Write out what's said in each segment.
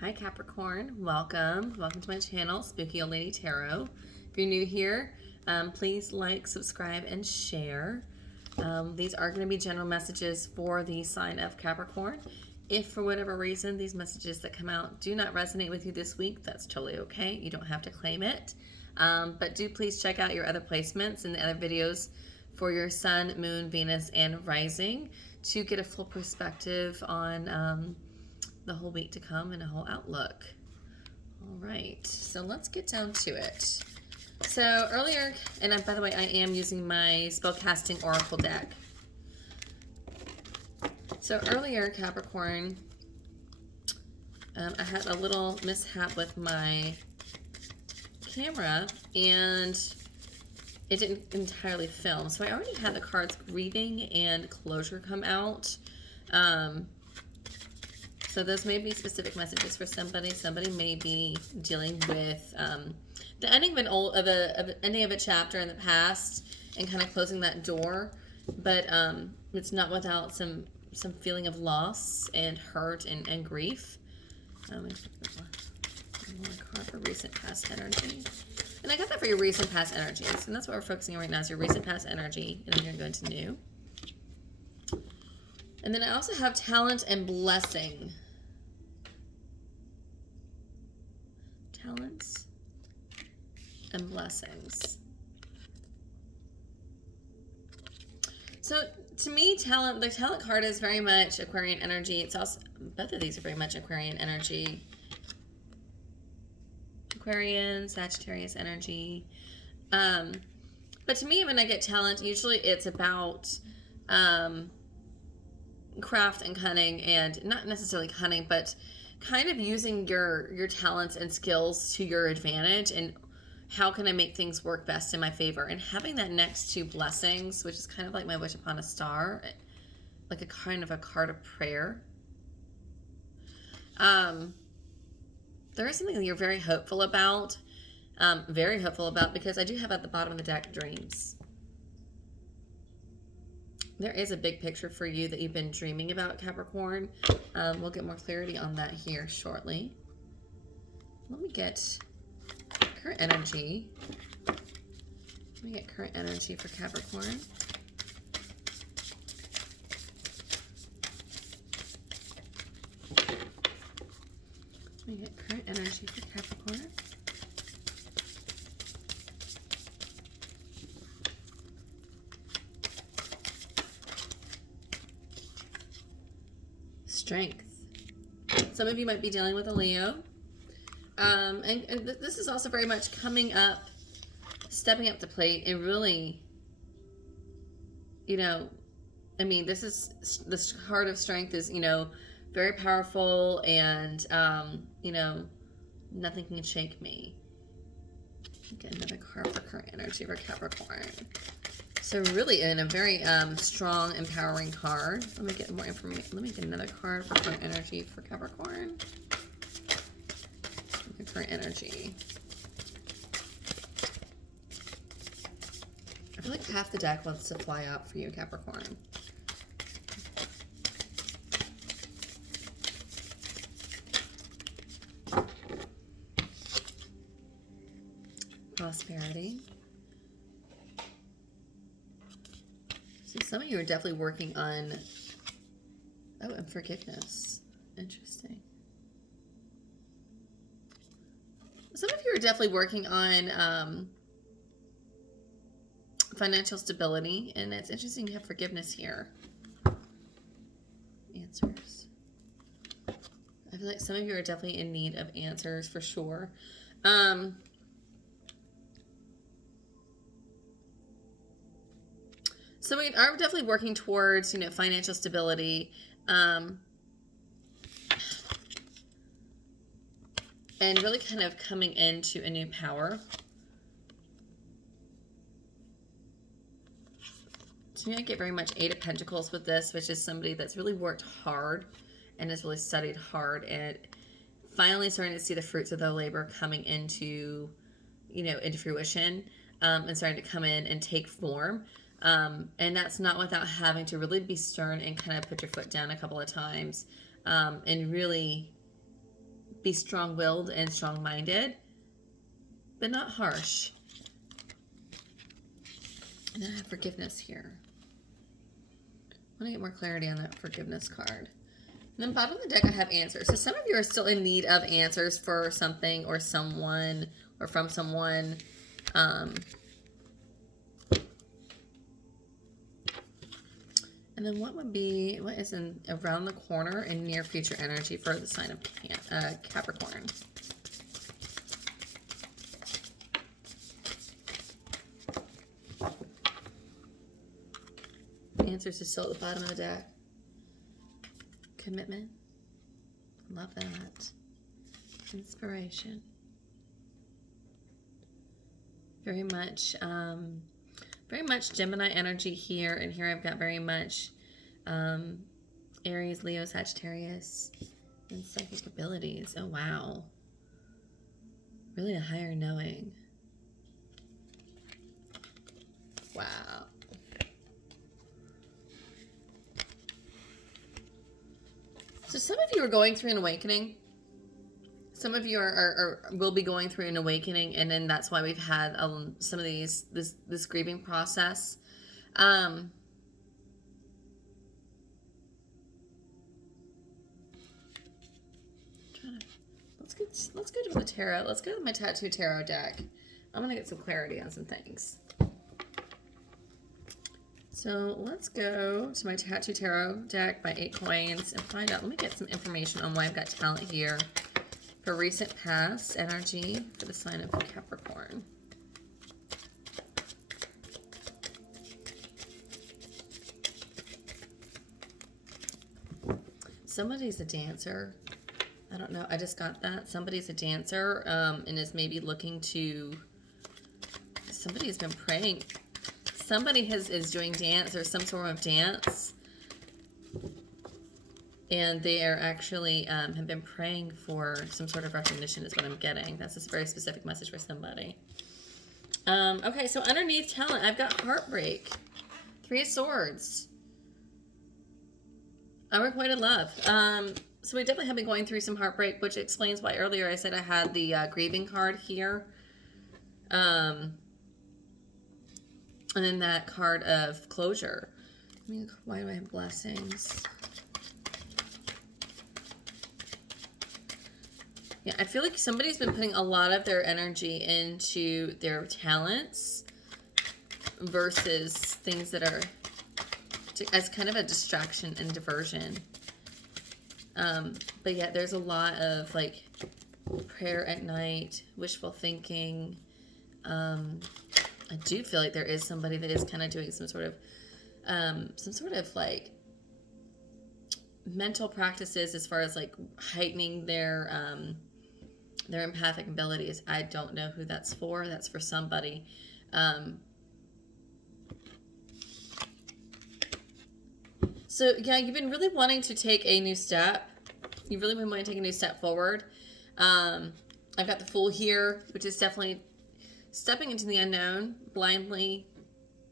Hi Capricorn, welcome to my channel, Spooky Old Lady Tarot. If you're new here, please like, subscribe, and share. These are going to be general messages for the sign of Capricorn. If for whatever reason these messages that come out do not resonate with you this week, that's totally okay. You don't have to claim it. But do please check out your other placements and the other videos for your sun, moon, Venus, and rising to get a full perspective on the whole week to come and a whole outlook. All right, so let's get down to it. So earlier, and by the way, I am using my Spellcasting Oracle deck. So earlier, Capricorn, I had a little mishap with my camera and it didn't entirely film. So I already had the cards Grieving and Closure come out. So those may be specific messages for somebody. Somebody may be dealing with the ending of ending of a chapter in the past and kind of closing that door, but it's not without some feeling of loss and hurt and grief. One card for recent past energy, and I got that for your recent past energies, and that's what we're focusing on right now is your recent past energy, and then you're going to go into new. And then I also have talent and blessing. Talents and blessings. So to me, the talent card is very much Aquarian energy. It's also, both of these are very much Aquarian energy. Aquarian, Sagittarius energy. But to me, when I get talent, usually it's about craft and cunning, and not necessarily cunning, but kind of using your talents and skills to your advantage, and how can I make things work best in my favor, and having that next to blessings, which is kind of like my wish upon a star, like a kind of a card of prayer. There is something that you're very hopeful about, because I do have at the bottom of the deck dreams. There is a big picture for you that you've been dreaming about, Capricorn. We'll get more clarity on that here shortly. Let me get current energy. Let me get current energy for Capricorn. Let me get current energy for Capricorn. Strength. Some of you might be dealing with a Leo. And this is also very much coming up, stepping up the plate, and really, this is, the card of strength is, very powerful, and, nothing can shake me. Get another card for current energy for Capricorn. So really in a very strong, empowering card. Let me get more information. Let me get another card for current energy for Capricorn. Current energy. I feel like half the deck wants to fly out for you, Capricorn. Prosperity. So some of you are definitely working on, and forgiveness. Interesting. Some of you are definitely working on financial stability, and it's interesting you have forgiveness here. Answers. I feel like some of you are definitely in need of answers for sure. So we are definitely working towards, financial stability, and really kind of coming into a new power. To me, I get very much Eight of Pentacles with this, which is somebody that's really worked hard and has really studied hard, and finally starting to see the fruits of their labor coming into, into fruition, and starting to come in and take form. And that's not without having to really be stern and kind of put your foot down a couple of times, and really be strong-willed and strong-minded, but not harsh. And then I have forgiveness here. I want to get more clarity on that forgiveness card. And then bottom of the deck, I have answers. So some of you are still in need of answers for something or someone or from someone. And then what is around the corner in near future energy for the sign of Capricorn? Answers is still at the bottom of the deck. Commitment. Love that. Inspiration. Very much Gemini energy here. And here I've got very much Aries, Leo, Sagittarius, and psychic abilities. Oh, wow. Really a higher knowing. Wow. So some of you are going through an awakening. Some of you will be going through an awakening, and then that's why we've had some of this grieving process. Let's go to the tarot. Let's go to my tattoo tarot deck. I'm gonna get some clarity on some things. So let's go to my tattoo tarot deck by 8 coins and find out. Let me get some information on why I've got talent here for recent past energy for the sign of Capricorn. Somebody's a dancer. I don't know. I just got that. Somebody's a dancer and is maybe looking to... Somebody's been praying. Somebody is doing dance or some sort of dance. And they are actually have been praying for some sort of recognition is what I'm getting. That's a very specific message for somebody. Okay, so underneath talent, I've got heartbreak. 3 of Swords. Unrequited love. So we definitely have been going through some heartbreak, which explains why earlier I said I had the grieving card here. And then that card of closure. Why do I have blessings? Yeah, I feel like somebody's been putting a lot of their energy into their talents versus things that are as kind of a distraction and diversion. But yeah, there's a lot of like prayer at night, wishful thinking. I do feel like there is somebody that is kind of doing some sort of like mental practices as far as like heightening their empathic abilities. I don't know who that's for. That's for somebody. So yeah, you've been really wanting to take a new step. You've really been wanting to take a new step forward. I've got the Fool here, which is definitely stepping into the unknown blindly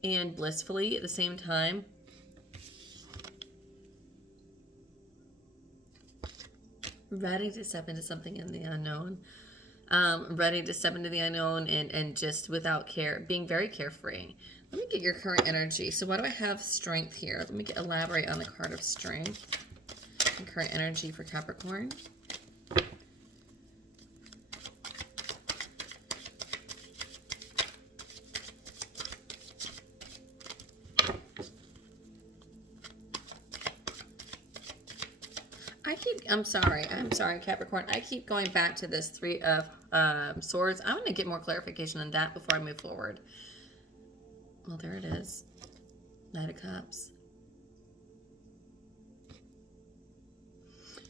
and blissfully at the same time. Ready to step into something in the unknown. Ready to step into the unknown and just without care, being very carefree. Let me get your current energy. So why do I have strength here? Let me elaborate on the card of strength and current energy for Capricorn. I'm sorry, Capricorn. I keep going back to this 3 of Swords. I want to get more clarification on that before I move forward. Well, there it is. Knight of Cups.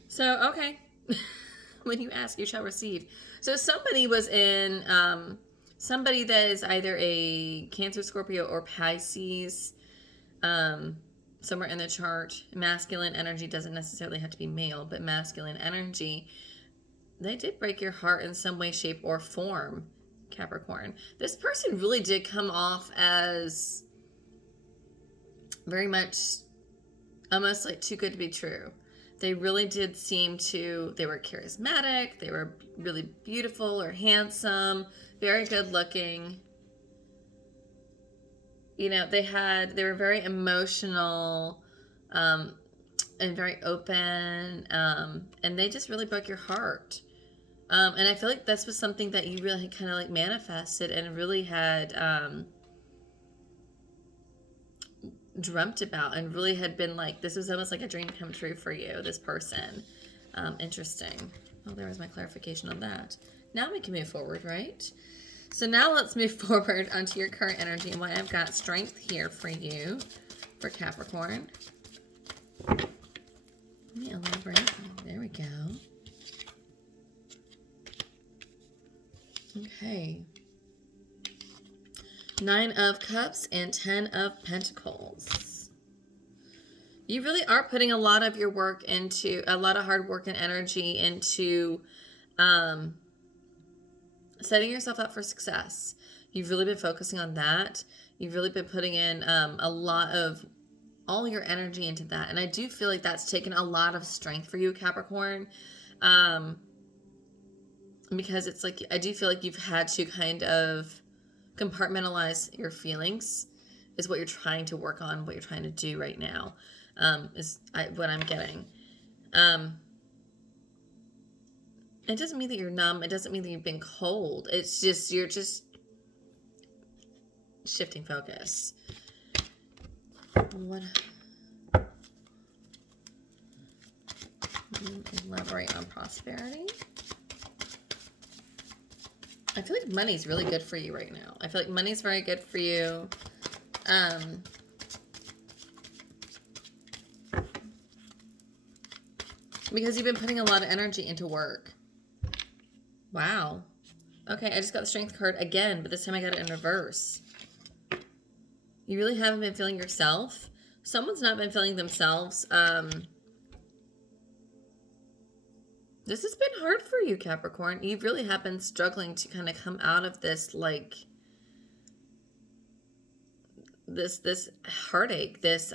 So, okay. When you ask, you shall receive. So somebody was in, somebody that is either a Cancer, Scorpio, or Pisces, somewhere in the chart. Masculine energy doesn't necessarily have to be male, but masculine energy. They did break your heart in some way, shape, or form, Capricorn. This person really did come off as very much almost like too good to be true. They really did seem to, they were charismatic, they were really beautiful or handsome, very good looking. You know, they were very emotional, and very open, and they just really broke your heart. And I feel like this was something that you really kind of like manifested and really had dreamt about, and really had been like, this was almost like a dream come true for you, this person. Interesting. Well, there was my clarification on that. Now we can move forward, right? So now let's move forward onto your current energy and why I've got strength here for you, for Capricorn. Let me elaborate. There we go. Okay. 9 of Cups and 10 of Pentacles. You really are putting a lot of your work into, a lot of hard work and energy into setting yourself up for success. You've really been focusing on that. You've really been putting in a lot of all your energy into that. And I do feel like that's taken a lot of strength for you, Capricorn. Because it's like, I do feel like you've had to kind of compartmentalize your feelings is what you're trying to work on, what you're trying to do right now, what I'm getting. It doesn't mean that you're numb. It doesn't mean that you've been cold. It's just, you're just shifting focus. What? Elaborate on prosperity. I feel like money's really good for you right now. I feel like money's very good for you. Because you've been putting a lot of energy into work. Wow. Okay, I just got the strength card again, but this time I got it in reverse. You really haven't been feeling yourself. Someone's not been feeling themselves. This has been hard for you, Capricorn. You really have been struggling to kind of come out of this, like, this heartache, this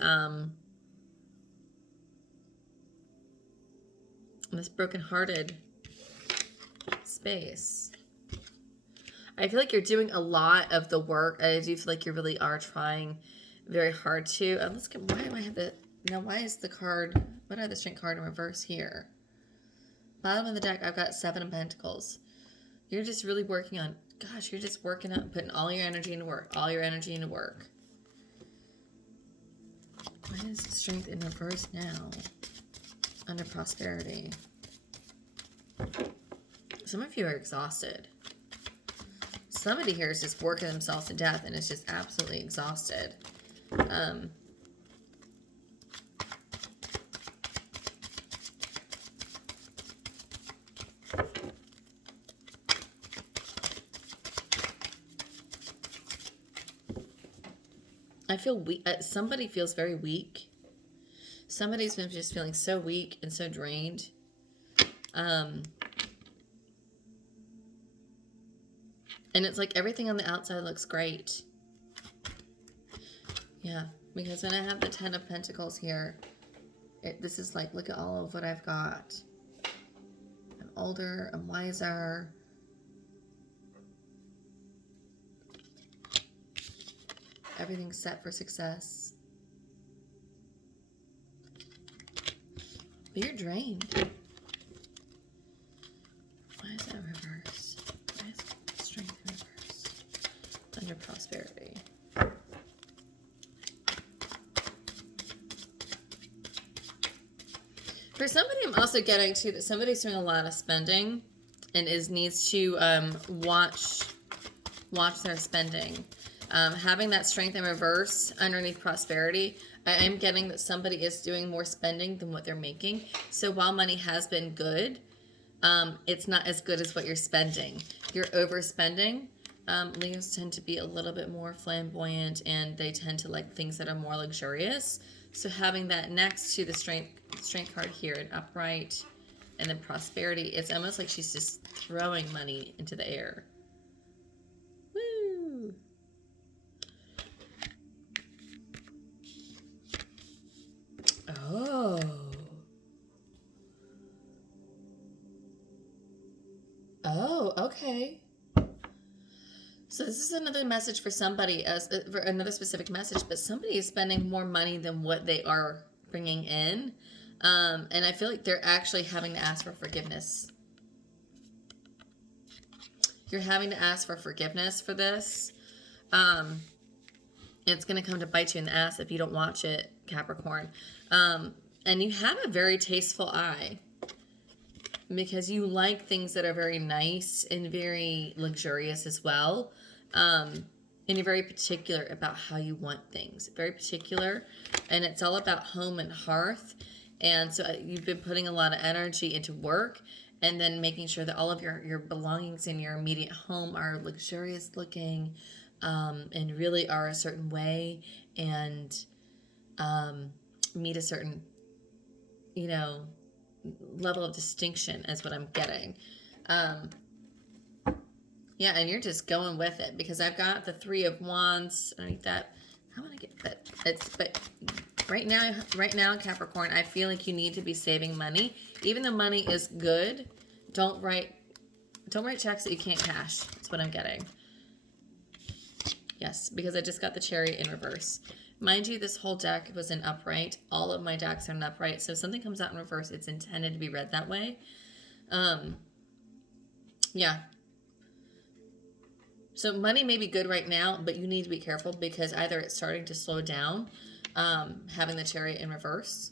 brokenhearted space. I feel like you're doing a lot of the work. I do feel like you really are trying very hard to. Let's get, why do I have the, now why is the card, what are the strength card in reverse here? Bottom of the deck, I've got 7 of Pentacles. You're just really working on, gosh, you're just working up, putting all your energy into work, all your energy into work. Why is strength in reverse now? Under prosperity. Some of you are exhausted. Somebody here is just working themselves to death and is just absolutely exhausted. I feel weak. Somebody feels very weak. Somebody's been just feeling so weak and so drained. And it's like everything on the outside looks great. Yeah, because when I have the 10 of Pentacles here, this is like, look at all of what I've got. I'm older, I'm wiser. Everything's set for success. But you're drained. Why is that reverse? Why is strength in reverse? Under prosperity. For somebody, I'm also getting to that somebody's doing a lot of spending and needs to watch their spending. Having that strength in reverse underneath prosperity, I am getting that somebody is doing more spending than what they're making. So while money has been good, it's not as good as what you're spending. You're overspending. Leos tend to be a little bit more flamboyant, and they tend to like things that are more luxurious. So having that next to the strength card here, an upright, and then prosperity, it's almost like she's just throwing money into the air. Woo! Oh. Oh, okay. So this is another message for somebody, for another specific message, but somebody is spending more money than what they are bringing in. And I feel like they're actually having to ask for forgiveness. You're having to ask for forgiveness for this. It's going to come to bite you in the ass if you don't watch it, Capricorn. And you have a very tasteful eye, because you like things that are very nice and very luxurious as well. And you're very particular about how you want things. Very particular. And it's all about home and hearth. And so you've been putting a lot of energy into work, and then making sure that all of your belongings in your immediate home are luxurious looking, and really are a certain way, and meet a certain, level of distinction is what I'm getting. Yeah, and you're just going with it, because I've got the Three of Wands underneath that. I want to get that. But right now, Capricorn, I feel like you need to be saving money. Even though money is good, don't write checks that you can't cash. That's what I'm getting. Yes, because I just got the Chariot in reverse. Mind you, this whole deck was in upright. All of my decks are in upright. So if something comes out in reverse, it's intended to be read that way. Yeah. So money may be good right now, but you need to be careful, because either it's starting to slow down, having the Chariot in reverse.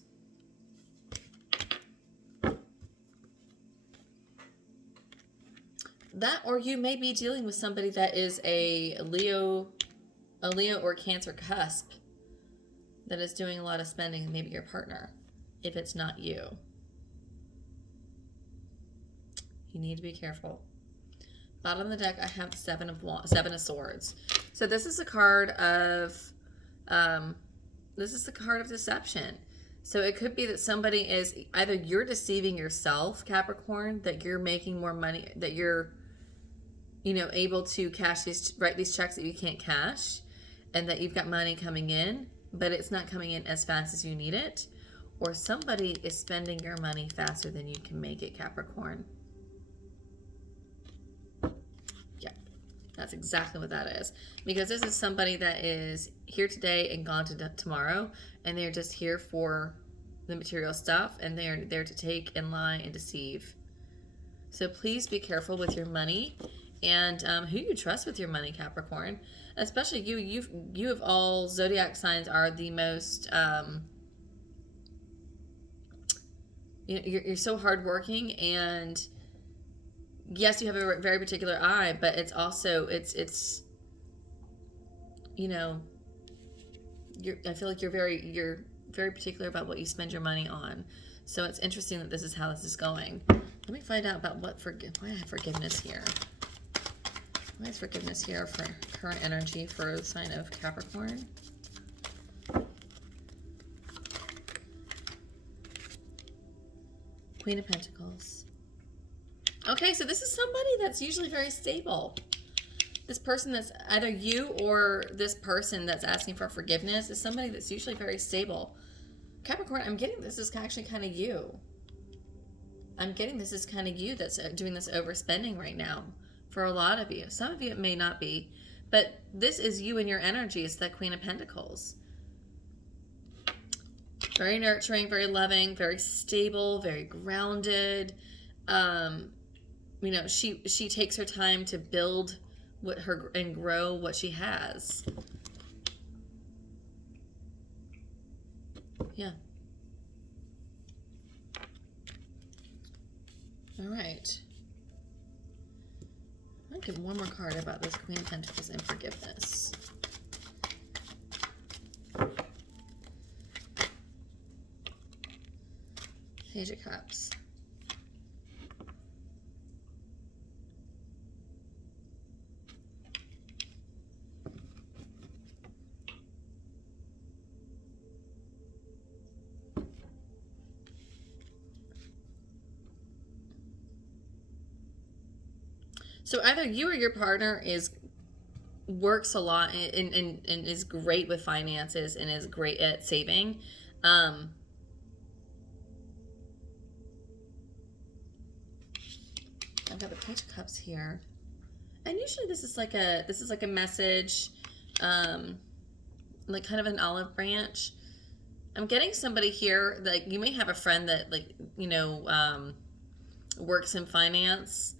That, or you may be dealing with somebody that is a Leo or Cancer cusp that is doing a lot of spending, and maybe your partner, if it's not you. You need to be careful. Bottom of the deck, I have the Seven of Swords. So this is a card of, deception. So it could be that somebody is, either you're deceiving yourself, Capricorn, that you're making more money, that you're, able to write these checks that you can't cash, and that you've got money coming in, but it's not coming in as fast as you need it. Or somebody is spending your money faster than you can make it, Capricorn. Yeah, that's exactly what that is. Because this is somebody that is here today and gone to tomorrow, and they're just here for the material stuff, and they're there to take and lie and deceive. So please be careful with your money, and who you trust with your money, Capricorn. Especially you of all zodiac signs are the most, you're so hardworking, and yes, you have a very particular eye, but it's also, it's I feel like you're very particular about what you spend your money on. So it's interesting that this is how this is going. Let me find out about why I have forgiveness here. Why is forgiveness here for current energy for the sign of Capricorn? Queen of Pentacles. Okay, so this is somebody that's usually very stable. This person that's either you, or this person that's asking for forgiveness, is somebody that's usually very stable. Capricorn, I'm getting this is actually kind of you. I'm getting this is kind of you that's doing this overspending right now. For a lot of you. Some of you it may not be, but this is you and your energy. It's that Queen of Pentacles. Very nurturing, very loving, very stable, very grounded. She takes her time to build and grow what she has. Yeah. All right. I'll give one more card about this Queen of Pentacles and forgiveness. Page of Cups. So either you or your partner works a lot and is great with finances and is great at saving. I've got the Page of Cups here. And usually this is like a message, like kind of an olive branch. I'm getting somebody here, like you may have a friend that, like, you know, works in finance,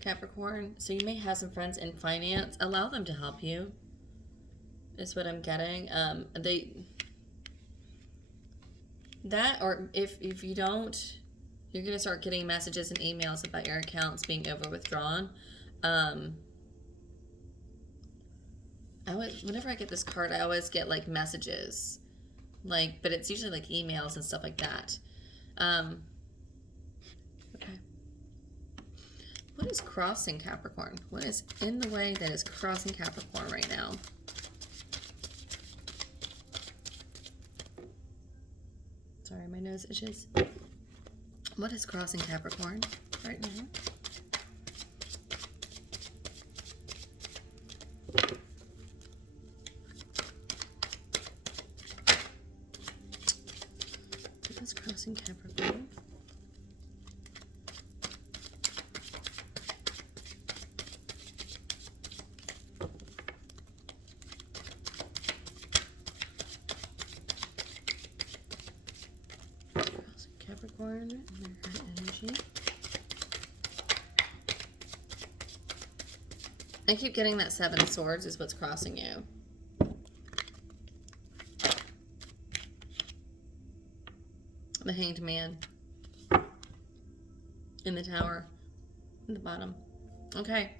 Capricorn. So you may have some friends in finance. Allow them to help you, is what I'm getting. Or if you don't, you're going to start getting messages and emails about your accounts being over withdrawn. Whenever I get this card, I always get like messages, but it's usually like emails and stuff like that. Okay. What is crossing Capricorn? What is in the way that is crossing Capricorn right now? Sorry, my nose itches. What is crossing Capricorn right now? What is crossing Capricorn? Capricorn and her energy. I keep getting that Seven of Swords is what's crossing you. The Hanged Man in the Tower in the bottom. Okay.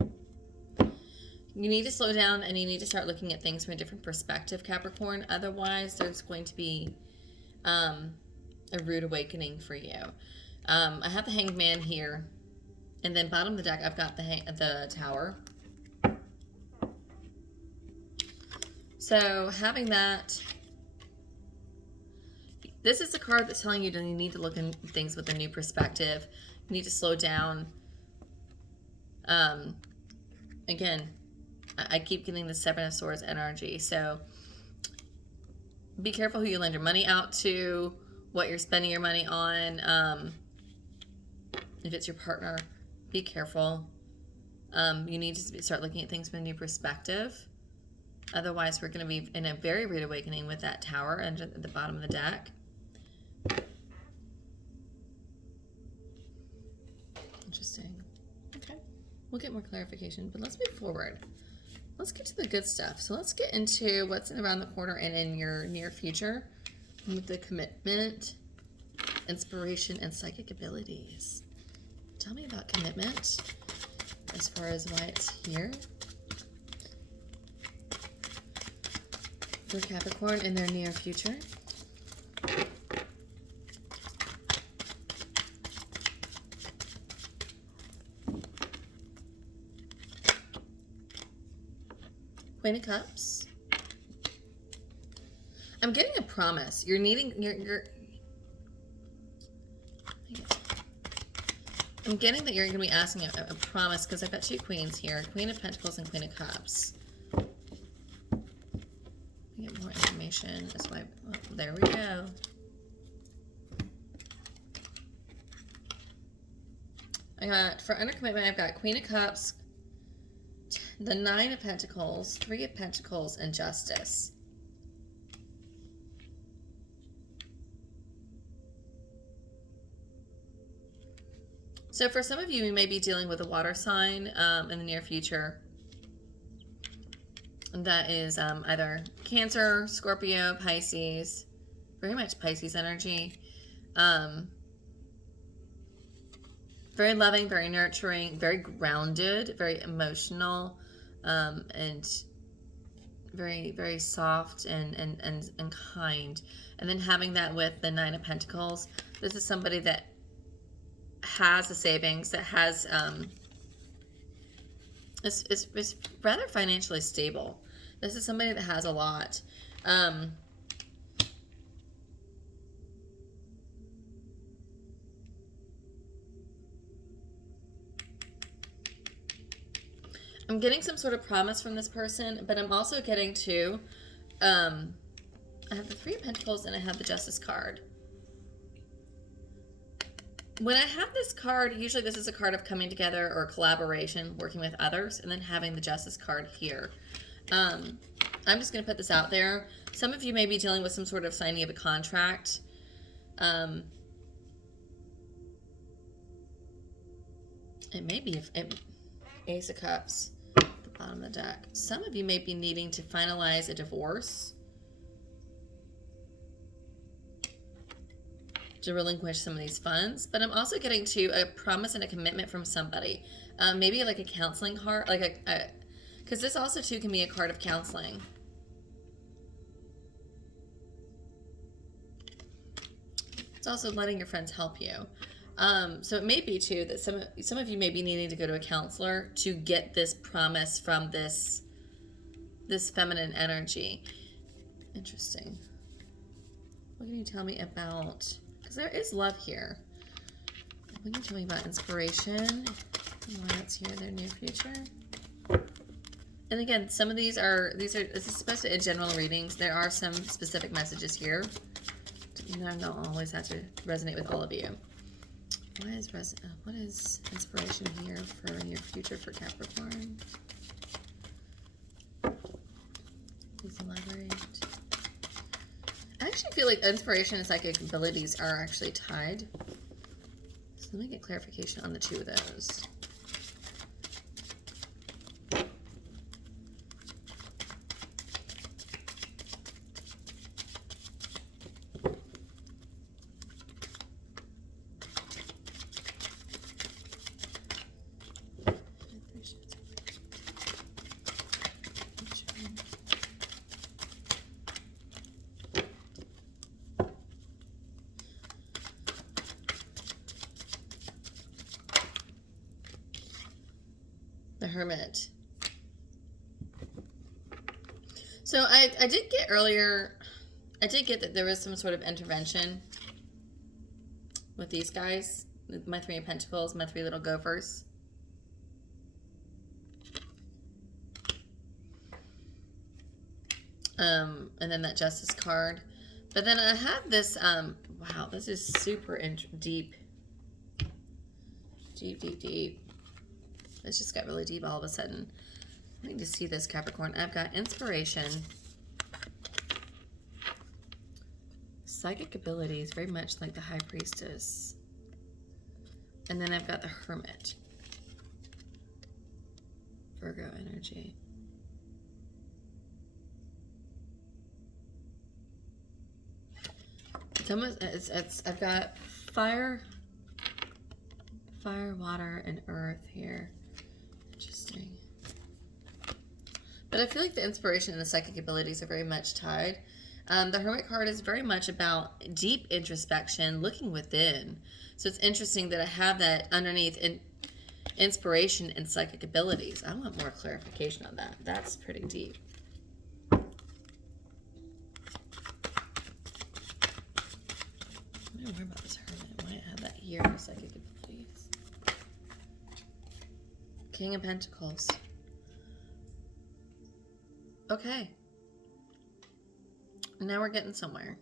You need to slow down and you need to start looking at things from a different perspective, Capricorn. Otherwise, there's going to be a rude awakening for you. I have the Hanged Man here, and then bottom of the deck I've got the Tower. So having that, this is the card that's telling you that you need to look at things with a new perspective. You need to slow down. Again, I keep getting the Seven of Swords energy, so be careful who you lend your money out to, what you're spending your money on. If it's your partner, be careful. You need to start looking at things from a new perspective. Otherwise, we're going to be in a very rude awakening with that Tower at the bottom of the deck. Interesting. Okay. We'll get more clarification, but let's move forward. Let's get to the good stuff. So let's get into what's around the corner and in your near future with the commitment, inspiration, and psychic abilities. Tell me about commitment as far as why it's here for Capricorn in their near future. Queen of Cups. I'm getting a promise. You're needing I'm getting that you're going to be asking a promise because I've got two queens here. Queen of Pentacles and Queen of Cups. Get more information. That's why. Oh, there we go. I got, for under commitment, I've got Queen of Cups, the Nine of Pentacles, Three of Pentacles, and Justice. So for some of you, you may be dealing with a water sign in the near future. That is either Cancer, Scorpio, Pisces, very much Pisces energy. Very loving, very nurturing, very grounded, very emotional, and very, very soft and kind. And then having that with the Nine of Pentacles, this is somebody that has a savings, that has is rather financially stable. This is somebody that has a lot. I'm getting some sort of promise from this person, but I'm also getting to I have the Three of Pentacles and I have the Justice card. When I have this card, usually this is a card of coming together or collaboration, working with others, and then having the Justice card here. I'm just going to put this out there. Some of you may be dealing with some sort of signing of a contract. It may be Ace of Cups at the bottom of the deck. Some of you may be needing to finalize a divorce, to relinquish some of these funds, but I'm also getting to a promise and a commitment from somebody. Maybe like a counseling card, like because this also too can be a card of counseling. It's also letting your friends help you. So it may be too that some of you may be needing to go to a counselor to get this promise from this feminine energy. Interesting. What can you tell me about? Because there is love here. What can you tell me about inspiration? Why that's here in their near future. And again, some of these are this is supposed to be general readings. There are some specific messages here. I don't always have to resonate with all of you. What is inspiration here for near future for Capricorn? Please elaborate. I actually feel like inspiration and psychic abilities are actually tied. So let me get clarification on the two of those. The Hermit. So I did get earlier, I did get that there was some sort of intervention with these guys, my Three of Pentacles, my three little gophers. And then that Justice card. But then I have this, wow, this is super deep. Deep. It's just got really deep all of a sudden. I need to see this, Capricorn. I've got inspiration. Psychic abilities, very much like the High Priestess. And then I've got the Hermit. Virgo energy. I've got fire, water, and earth here. Interesting. But I feel like the inspiration and the psychic abilities are very much tied. The Hermit card is very much about deep introspection, looking within. So it's interesting that I have that underneath in inspiration and psychic abilities. I want more clarification on that. That's pretty deep. What do I worry about this Hermit? Why I have that here for psychic abilities? King of Pentacles. Okay. Now we're getting somewhere.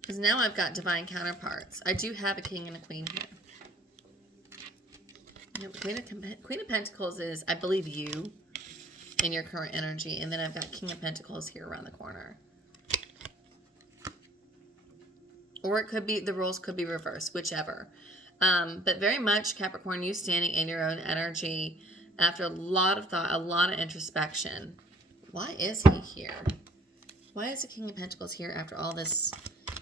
Because now I've got divine counterparts. I do have a king and a queen here. Queen of Pentacles is, I believe, you in your current energy. And then I've got King of Pentacles here around the corner. Or it could be, the roles could be reversed, whichever. But very much, Capricorn, you standing in your own energy after a lot of thought, a lot of introspection. Why is he here? Why is the King of Pentacles here after all this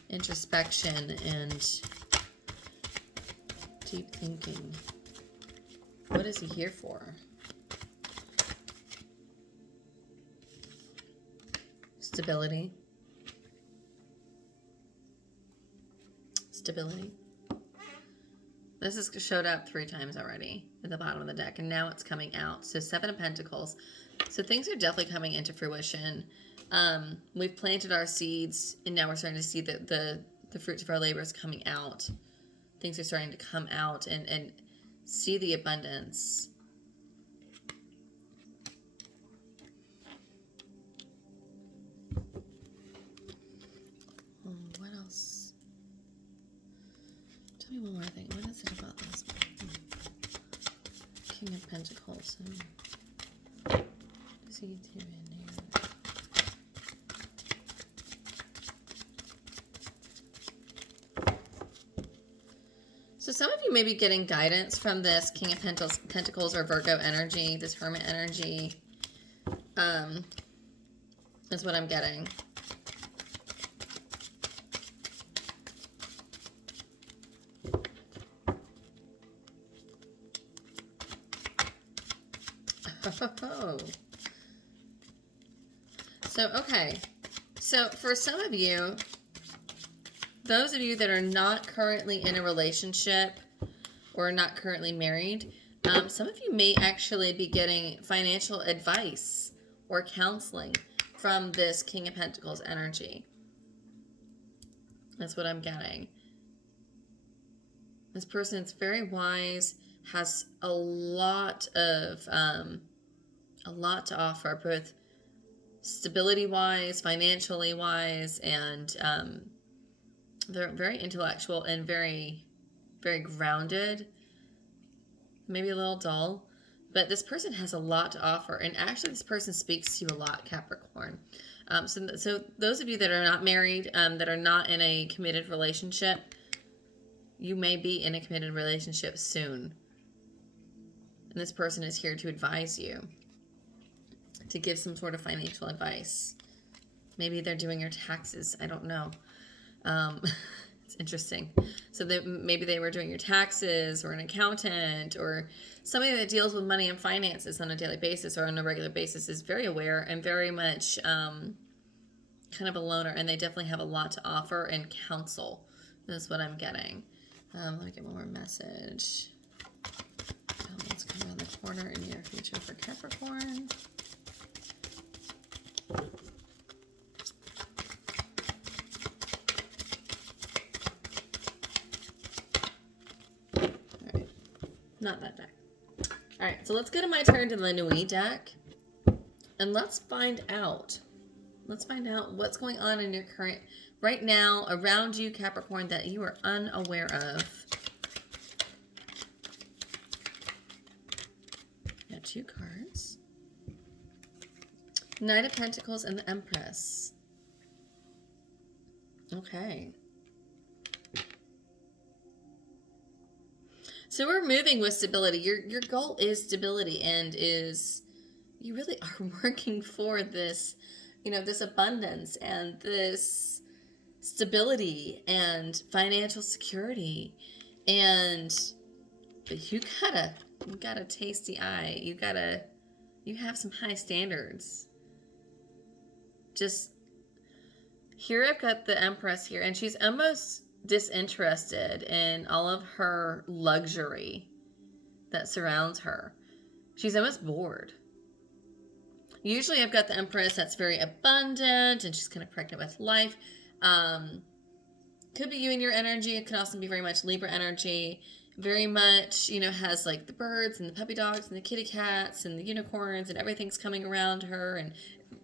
introspection and deep thinking? What is he here for? Stability. This has showed up 3 times already at the bottom of the deck, and now it's coming out. So 7 of Pentacles. So things are definitely coming into fruition. We've planted our seeds, and now we're starting to see the fruits of our labors coming out. Things are starting to come out and see the abundance. What else? Tell me one more thing. What is it about this? King of Pentacles. What is he doing here? So some of you may be getting guidance from this King of Pentacles or Virgo energy, this Hermit energy. Is what I'm getting. Oh. So, okay. So for some of you, those of you that are not currently in a relationship or not currently married, some of you may actually be getting financial advice or counseling from this King of Pentacles energy. That's what I'm getting. This person is very wise, has a lot to offer, both stability-wise, financially-wise, and they're very intellectual and very, very grounded. Maybe a little dull, but this person has a lot to offer, and actually this person speaks to you a lot, Capricorn. So those of you that are not married, that are not in a committed relationship, you may be in a committed relationship soon. And this person is here to advise you, to give some sort of financial advice. Maybe they're doing your taxes. I don't know. It's interesting. So maybe they were doing your taxes, or an accountant, or somebody that deals with money and finances on a daily basis or on a regular basis, is very aware and very much kind of a loner, and they definitely have a lot to offer and counsel. That's what I'm getting. Let me get one more message. What's coming around the corner in your future for Capricorn? Alright, not that deck. Alright, so let's go to my turn to the Nuit deck. And let's find out. Let's find out what's going on in your current, right now, around you, Capricorn, that you are unaware of. Got 2 cards. Knight of Pentacles and the Empress. Okay. So we're moving with stability. Your goal is stability, and you really are working for this, this abundance and this stability and financial security. And you got a tasty eye. You have some high standards. Just here I've got the Empress here, and she's almost disinterested in all of her luxury that surrounds her. She's almost bored. Usually I've got the Empress that's very abundant, and she's kind of pregnant with life. Could be you and your energy. It could also be very much Libra energy. Very much, has like the birds and the puppy dogs and the kitty cats and the unicorns, and everything's coming around her, and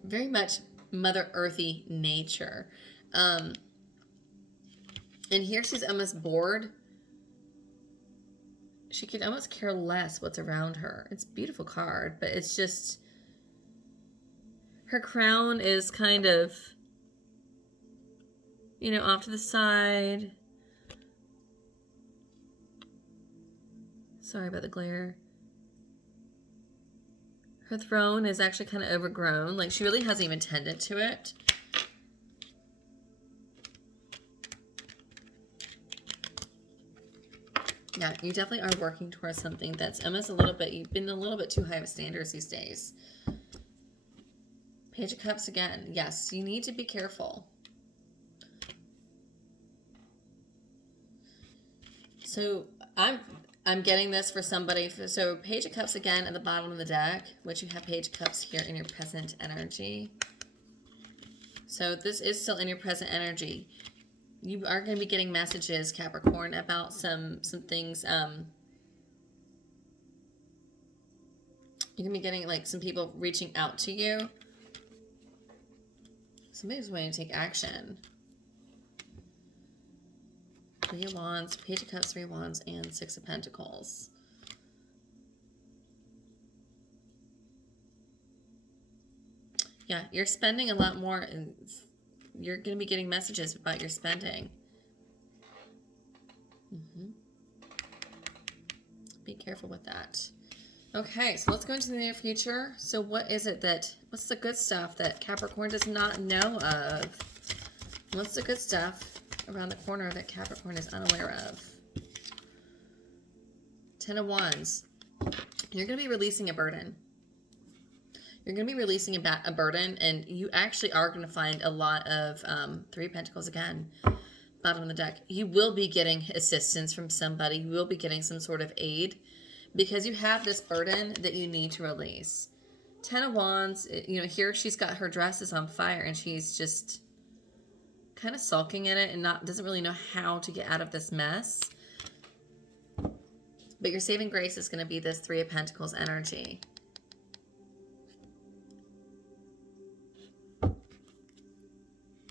very much Mother Earthy nature. And here she's almost bored. She could almost care less what's around her. It's a beautiful card, but it's just, her crown is kind of, off to the side. Sorry about the glare. Her throne is actually kind of overgrown. Like, she really hasn't even tended to it. Yeah, you definitely are working towards something that's almost you've been a little bit too high of standards these days. Page of Cups again. Yes, you need to be careful. So I'm getting this for somebody. So Page of Cups again at the bottom of the deck, which you have Page of Cups here in your present energy. So this is still in your present energy. You are going to be getting messages, Capricorn, about some things. You're going to be getting like some people reaching out to you. Somebody's wanting to take action. Three of Wands, Page of Cups, Three of Wands, and Six of Pentacles. Yeah, you're spending a lot more, and you're going to be getting messages about your spending. Be careful with that. Okay, so let's go into the near future. So what's the good stuff that Capricorn does not know of? What's the good stuff around the corner that Capricorn is unaware of? Ten of Wands. You're going to be releasing a burden. You're going to be releasing a burden, and you actually are going to find a lot of Three of Pentacles again, bottom of the deck. You will be getting assistance from somebody. You will be getting some sort of aid because you have this burden that you need to release. Ten of Wands, you know, here she's got her dresses on fire, and she's just kind of sulking in it and doesn't really know how to get out of this mess. But your saving grace is going to be this Three of Pentacles energy.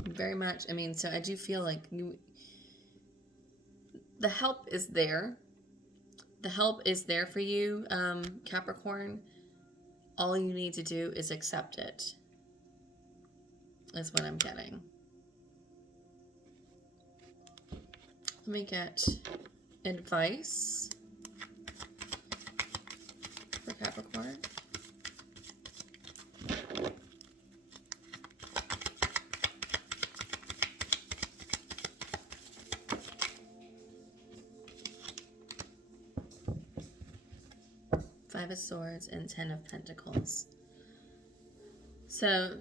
Very much. I mean, so I do feel like the help is there. The help is there for you, Capricorn. All you need to do is accept it. Is what I'm getting. Let me get advice for Capricorn. Five of Swords and Ten of Pentacles. So,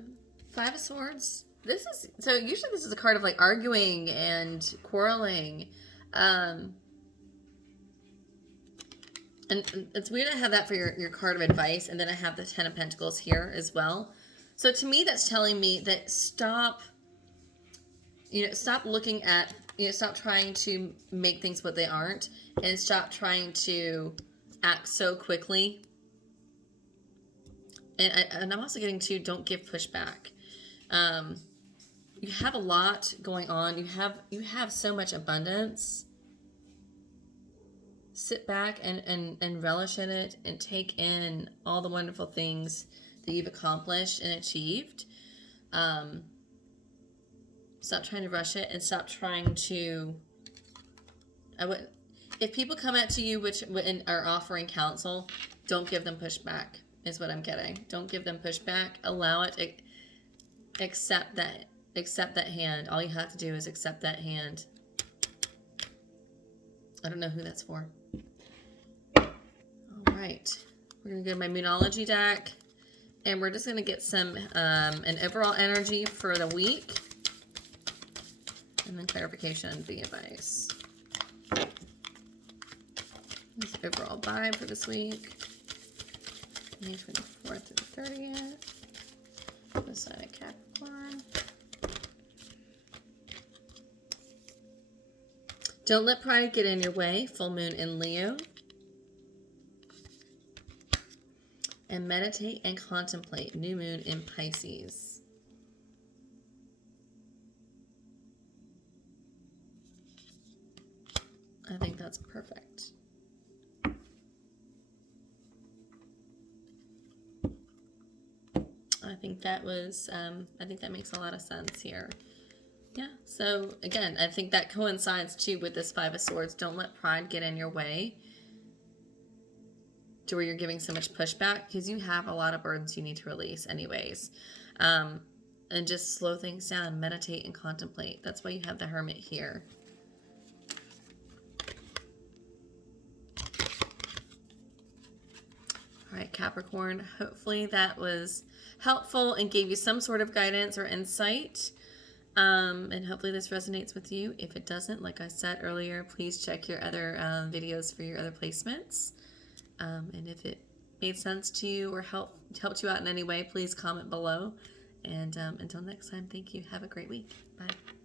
Five of Swords. Usually this is a card of like arguing and quarreling. And it's weird to have that for your card of advice. And then I have the Ten of Pentacles here as well. So to me, that's telling me that stop looking at, stop trying to make things what they aren't, and stop trying to act so quickly. And I'm also getting to don't give pushback. You have a lot going on. You have so much abundance. Sit back and relish in it and take in all the wonderful things that you've accomplished and achieved. Stop trying to rush it and stop trying to... If people come out to you and are offering counsel, don't give them pushback, is what I'm getting. Don't give them pushback. Allow it. Accept that hand. All you have to do is accept that hand. I don't know who that's for. All right. We're going to go to my Moonology deck, and we're just going to get some an overall energy for the week, and then clarification, the advice. This overall vibe for this week. May 24th to the 30th. The sign of Capricorn. Don't let pride get in your way. Full moon in Leo. And meditate and contemplate. New moon in Pisces. I think that's perfect. I think that makes a lot of sense here. Yeah, so again, I think that coincides too with this Five of Swords. Don't let pride get in your way to where you're giving so much pushback, because you have a lot of burdens you need to release anyways. And just slow things down, meditate and contemplate. That's why you have the Hermit here. All right, Capricorn, hopefully that was helpful and gave you some sort of guidance or insight. And hopefully this resonates with you. If it doesn't, like I said earlier, please check your other videos for your other placements. And if it made sense to you or helped you out in any way, please comment below. And until next time, thank you. Have a great week. Bye.